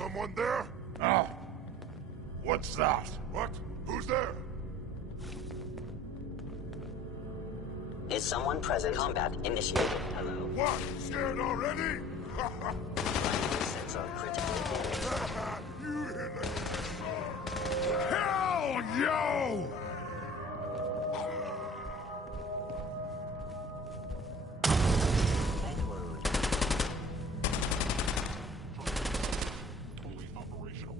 Someone there? Oh. What's that? What? Who's there? Is someone present? Combat initiated. Hello. What? Scared already? Primary sensor critically damaged. You hit like Hell, yo! Edward. Fully operational.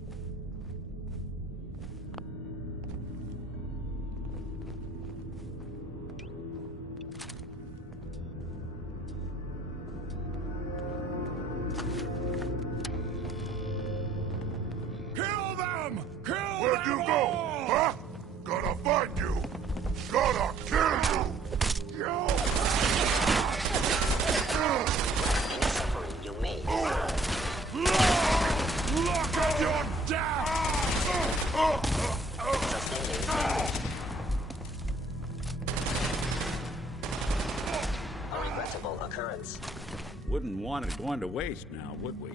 Kill them! Kill Where'd them you go? all! Huh? Gonna find you! Gonna kill you! Any suffering you may. Look at your death! Sustaining damage. A regrettable occurrence. Wouldn't want it going to waste now, would we?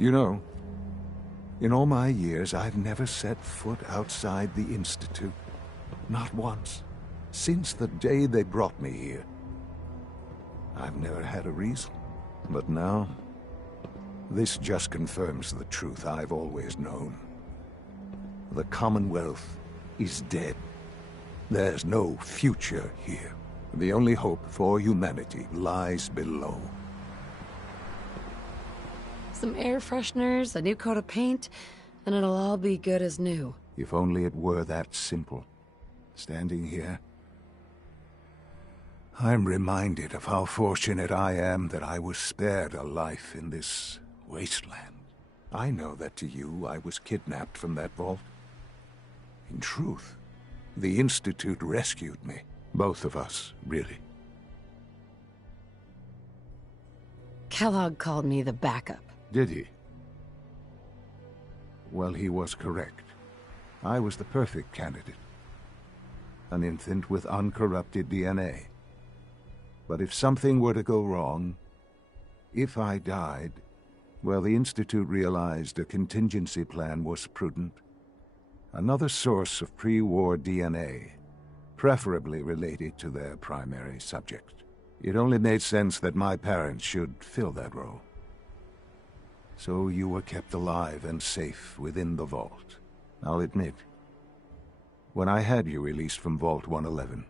You know, in all my years, I've never set foot outside the Institute. Not once. Since the day they brought me here. I've never had a reason. But now, this just confirms the truth I've always known. The Commonwealth is dead. There's no future here. The only hope for humanity lies below. Some air fresheners, a new coat of paint, and it'll all be good as new. If only it were that simple. Standing here, I'm reminded of how fortunate I am that I was spared a life in this wasteland. I know that to you, I was kidnapped from that vault. In truth, the Institute rescued me. Both of us, really. Kellogg called me the backup. Did he? Well, he was correct. I was the perfect candidate. An infant with uncorrupted DNA. But if something were to go wrong, if I died, well, the Institute realized a contingency plan was prudent. Another source of pre-war DNA, preferably related to their primary subject. It only made sense that my parents should fill that role. So you were kept alive and safe within the vault. I'll admit, when I had you released from Vault 111,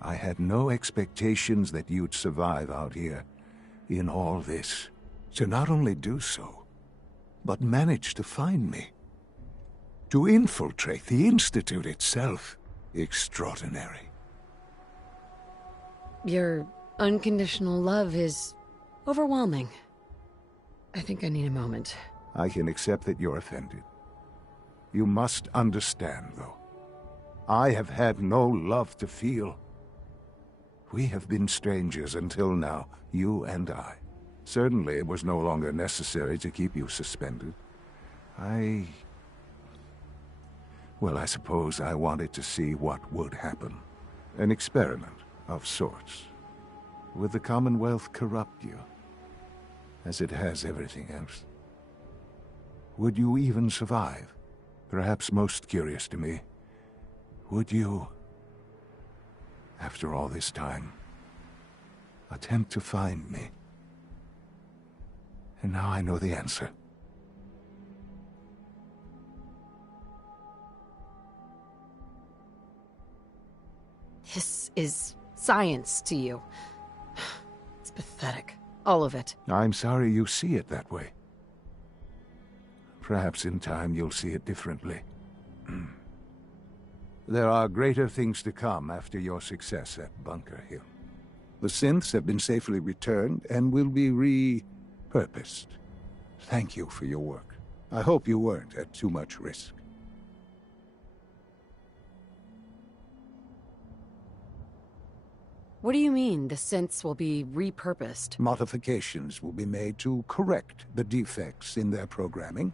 I had no expectations that you'd survive out here in all this. To not only do so, but manage to find me. To infiltrate the Institute itself. Extraordinary. Your unconditional love is overwhelming. I think I need a moment. I can accept that you're offended. You must understand, though. I have had no love to feel. We have been strangers until now, you and I. Certainly it was no longer necessary to keep you suspended. Well, I suppose I wanted to see what would happen. An experiment of sorts. Would the Commonwealth corrupt you? As it has everything else. Would you even survive? Perhaps most curious to me, would you, after all this time, attempt to find me? And now I know the answer. This is science to you. It's pathetic. All of it. I'm sorry you see it that way. Perhaps in time you'll see it differently. There are greater things to come after your success at Bunker Hill. The synths have been safely returned and will be repurposed. Thank you for your work. I hope you weren't at too much risk. What do you mean, the synths will be repurposed? Modifications will be made to correct the defects in their programming,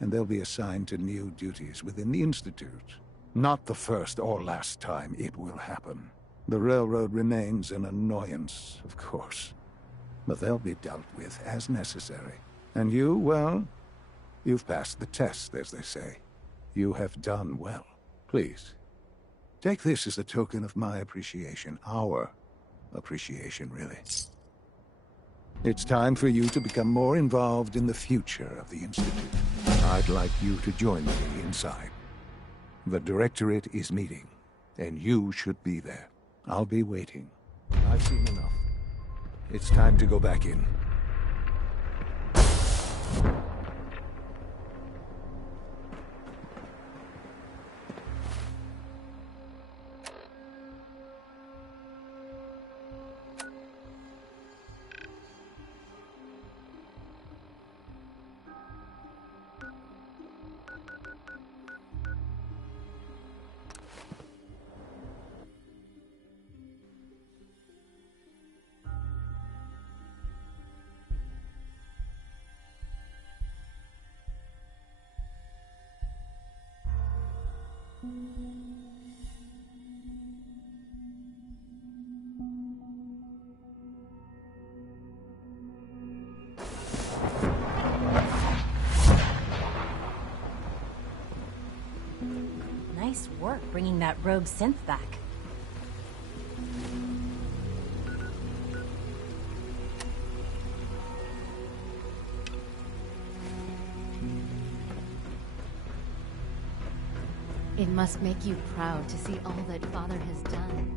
and they'll be assigned to new duties within the Institute. Not the first or last time it will happen. The Railroad remains an annoyance, of course, but they'll be dealt with as necessary. And you, well, you've passed the test, as they say. You have done well. Please, take this as a token of my appreciation. Our appreciation, really. It's time for you to become more involved in the future of the Institute. I'd like you to join me inside. The Directorate is meeting, and you should be there. I'll be waiting. I've seen enough. It's time to go back in. bringing that rogue synth back. It must make you proud to see all that Father has done.